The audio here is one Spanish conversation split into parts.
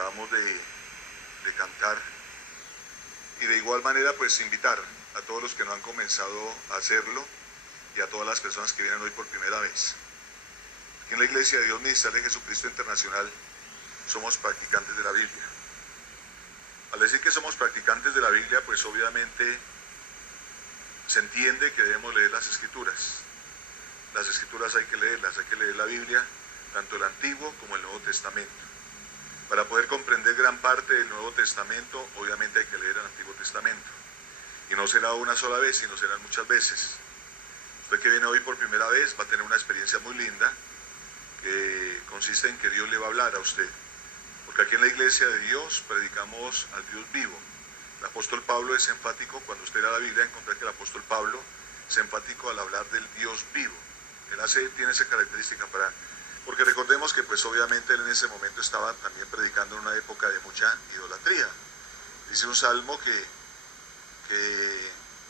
acabamos de cantar, y de igual manera pues invitar a todos los que no han comenzado a hacerlo y a todas las personas que vienen hoy por primera vez. Aquí en la Iglesia de Dios Ministerial de Jesucristo Internacional somos practicantes de la Biblia. Al decir que somos practicantes de la Biblia, pues obviamente se entiende que debemos leer las Escrituras. Las Escrituras hay que leerlas, hay que leer la Biblia, tanto el Antiguo como el Nuevo Testamento. Para poder comprender gran parte del Nuevo Testamento, obviamente hay que leer el Antiguo Testamento. Y no será una sola vez, sino serán muchas veces. Usted que viene hoy por primera vez va a tener una experiencia muy linda, que consiste en que Dios le va a hablar a usted. Porque aquí en la Iglesia de Dios predicamos al Dios vivo. El apóstol Pablo es enfático, cuando usted lea la Biblia encontrará que el apóstol Pablo es enfático al hablar del Dios vivo. Él tiene esa característica porque recordemos que pues obviamente él en ese momento estaba también predicando en una época de mucha idolatría. Dice un salmo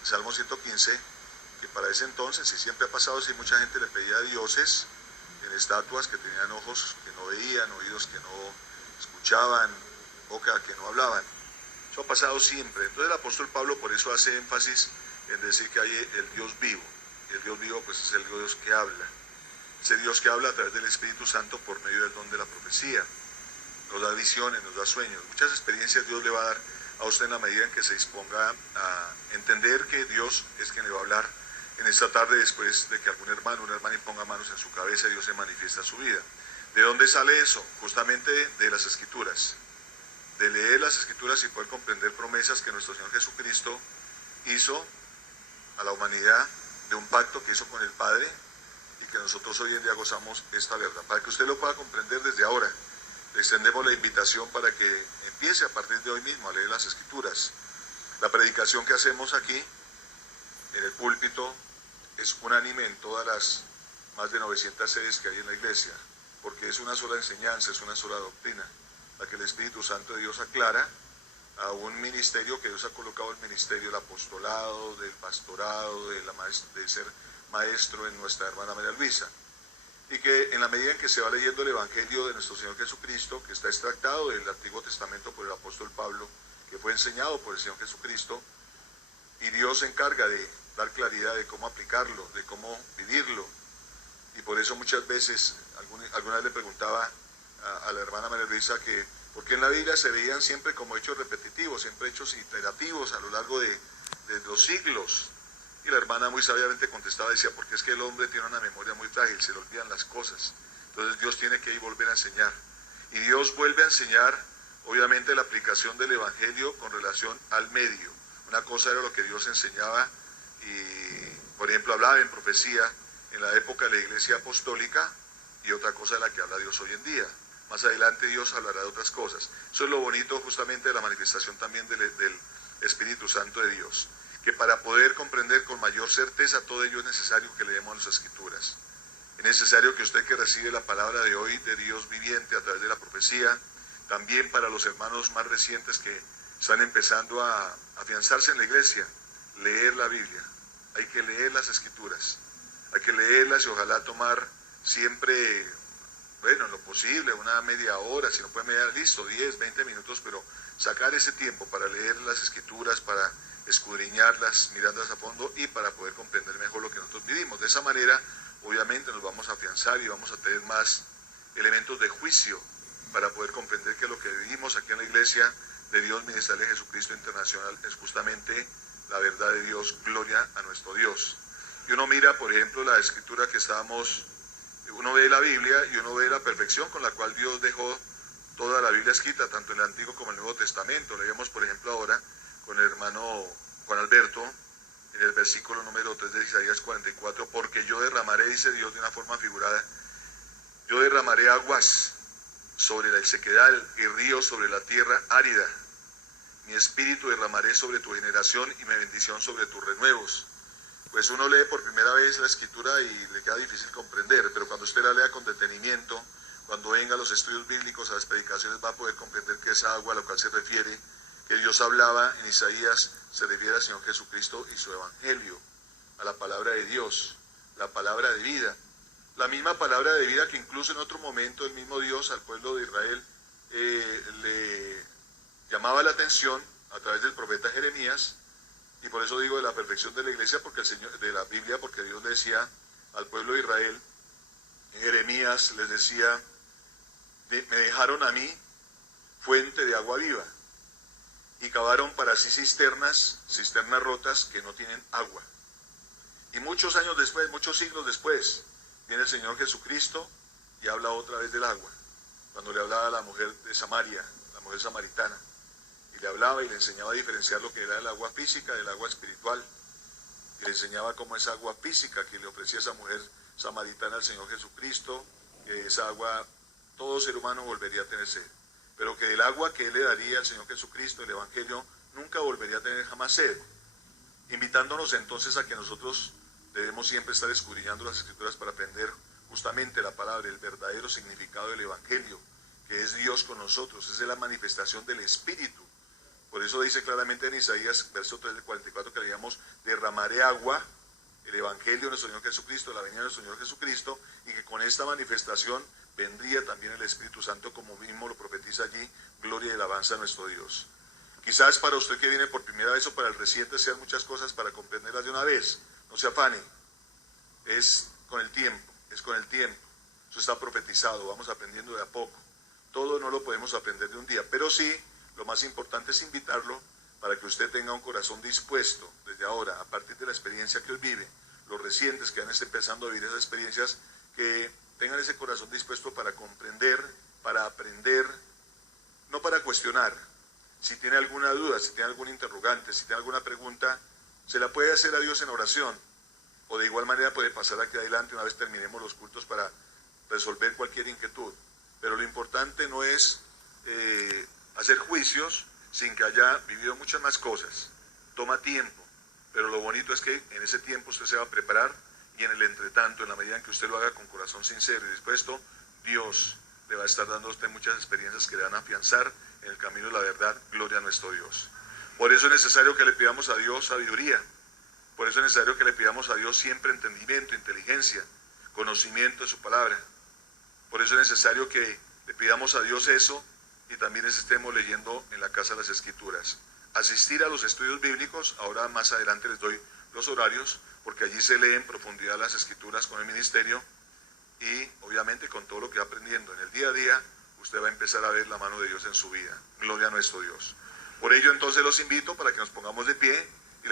Salmo 115, que para ese entonces, y siempre ha pasado así, mucha gente le pedía a dioses en estatuas que tenían ojos que no veían, oídos que no escuchaban, boca que no hablaban. Eso ha pasado siempre. Entonces el apóstol Pablo por eso hace énfasis en decir que hay el Dios vivo. Y el Dios vivo pues es el Dios que habla. Ese Dios que habla a través del Espíritu Santo por medio del don de la profecía. Nos da visiones, nos da sueños. Muchas experiencias Dios le va a dar a usted en la medida en que se disponga a entender que Dios es quien le va a hablar en esta tarde, después de que una hermana ponga manos en su cabeza y Dios se manifiesta en su vida. ¿De dónde sale eso? Justamente de las Escrituras. De leer las Escrituras y poder comprender promesas que nuestro Señor Jesucristo hizo a la humanidad, de un pacto que hizo con el Padre, y que nosotros hoy en día gozamos esta verdad. Para que usted lo pueda comprender desde ahora, le extendemos la invitación para que empiece a partir de hoy mismo a leer las Escrituras. La predicación que hacemos aquí, en el púlpito, es unánime en todas las más de 900 sedes que hay en la iglesia, porque es una sola enseñanza, es una sola doctrina, la que el Espíritu Santo de Dios aclara a un ministerio que Dios ha colocado, el ministerio del apostolado, del pastorado, de ser maestro en nuestra hermana María Luisa. Y que en la medida en que se va leyendo el Evangelio de nuestro Señor Jesucristo, que está extractado del Antiguo Testamento por el apóstol Pablo, que fue enseñado por el Señor Jesucristo, y Dios se encarga de dar claridad de cómo aplicarlo, de cómo vivirlo. Y por eso muchas veces, alguna vez le preguntaba a la hermana María Luisa que por qué en la Biblia se veían siempre como hechos repetitivos, siempre hechos iterativos a lo largo de los siglos. Y la hermana muy sabiamente contestaba, decía, porque es que el hombre tiene una memoria muy frágil, se le olvidan las cosas. Entonces Dios tiene que ir volver a enseñar. Y Dios vuelve a enseñar, obviamente, la aplicación del Evangelio con relación al medio. Una cosa era lo que Dios enseñaba y, por ejemplo, hablaba en profecía en la época de la Iglesia Apostólica, y otra cosa de la que habla Dios hoy en día. Más adelante Dios hablará de otras cosas. Eso es lo bonito justamente de la manifestación también del Espíritu Santo de Dios. Que para poder comprender con mayor certeza todo ello es necesario que leemos las Escrituras. Es necesario que usted que recibe la palabra de hoy de Dios viviente a través de la profecía, también para los hermanos más recientes que están empezando a afianzarse en la iglesia, leer la Biblia. Hay que leer las Escrituras, hay que leerlas y ojalá tomar siempre, bueno, en lo posible, una media hora, si no puede mediar, listo, 10, 20 minutos, pero sacar ese tiempo para leer las Escrituras, para escudriñarlas, mirándolas a fondo y para poder comprender mejor lo que nosotros vivimos. De esa manera, obviamente, nos vamos a afianzar y vamos a tener más elementos de juicio para poder comprender que lo que vivimos aquí en la Iglesia de Dios Ministerial de Jesucristo Internacional es justamente la verdad de Dios, gloria a nuestro Dios. Y uno mira, por ejemplo, la escritura que uno ve la Biblia y uno ve la perfección con la cual Dios dejó toda la Biblia escrita, tanto en el Antiguo como en el Nuevo Testamento. Leíamos, por ejemplo, ahora con el hermano Juan Alberto, en el versículo número 3 de Isaías 44, porque yo derramaré, dice Dios de una forma figurada, yo derramaré aguas sobre la sequedad y ríos sobre la tierra árida. Mi espíritu derramaré sobre tu generación y mi bendición sobre tus renuevos. Pues uno lee por primera vez la escritura y le queda difícil comprender, pero cuando usted la lea con detenimiento, cuando venga a los estudios bíblicos, a las predicaciones, va a poder comprender que esa agua a la cual se refiere, que Dios hablaba en Isaías, se refiere al Señor Jesucristo y su Evangelio, a la palabra de Dios, la palabra de vida. La misma palabra de vida que incluso en otro momento el mismo Dios al pueblo de Israel le llamaba la atención a través del profeta Jeremías, y por eso digo de la perfección de la iglesia, porque el Señor, de la Biblia, porque Dios le decía al pueblo de Israel, en Jeremías les decía, me dejaron a mí fuente de agua viva, y cavaron para sí cisternas rotas que no tienen agua. Y muchos años después, muchos siglos después, viene el Señor Jesucristo y habla otra vez del agua, cuando le hablaba a la mujer de Samaria, la mujer samaritana, y le hablaba y le enseñaba a diferenciar lo que era el agua física del agua espiritual, y le enseñaba cómo esa agua física que le ofrecía esa mujer samaritana al Señor Jesucristo, que esa agua todo ser humano volvería a tener sed, pero que el agua que Él le daría al Señor Jesucristo, el Evangelio, nunca volvería a tener jamás sed, invitándonos entonces a que nosotros debemos siempre estar escudriñando las Escrituras para aprender justamente la palabra, el verdadero significado del Evangelio, que es Dios con nosotros, es la manifestación del Espíritu. Por eso dice claramente en Isaías, verso 3 del 44, que leíamos, derramaré agua, el Evangelio de nuestro Señor Jesucristo, la venida de nuestro Señor Jesucristo, y que con esta manifestación vendría también el Espíritu Santo, como mismo lo profetiza allí, gloria y alabanza a nuestro Dios. Quizás para usted que viene por primera vez o para el reciente sean muchas cosas para comprenderlas de una vez, no se afane, es con el tiempo, eso está profetizado, vamos aprendiendo de a poco, todo no lo podemos aprender de un día, pero sí, lo más importante es invitarlo para que usted tenga un corazón dispuesto desde ahora, a partir de la experiencia que hoy vive, los recientes que han estado empezando a vivir esas experiencias, que tengan ese corazón dispuesto para comprender, para aprender, no para cuestionar. Si tiene alguna duda, si tiene algún interrogante, si tiene alguna pregunta, se la puede hacer a Dios en oración, o de igual manera puede pasar aquí adelante una vez terminemos los cultos para resolver cualquier inquietud. Pero lo importante no es hacer juicios sin que haya vivido muchas más cosas. Toma tiempo, pero lo bonito es que en ese tiempo usted se va a preparar y en el entretanto, en la medida en que usted lo haga con corazón sincero y dispuesto, Dios le va a estar dando a usted muchas experiencias que le van a afianzar en el camino de la verdad. Gloria a nuestro Dios. Por eso es necesario que le pidamos a Dios sabiduría. Por eso es necesario que le pidamos a Dios siempre entendimiento, inteligencia, conocimiento de su palabra. Por eso es necesario que le pidamos a Dios eso y también estemos leyendo en la casa de las Escrituras. Asistir a los estudios bíblicos, ahora más adelante les doy los horarios, porque allí se lee en profundidad las Escrituras con el ministerio y obviamente con todo lo que va aprendiendo en el día a día, usted va a empezar a ver la mano de Dios en su vida. Gloria a nuestro Dios. Por ello entonces los invito para que nos pongamos de pie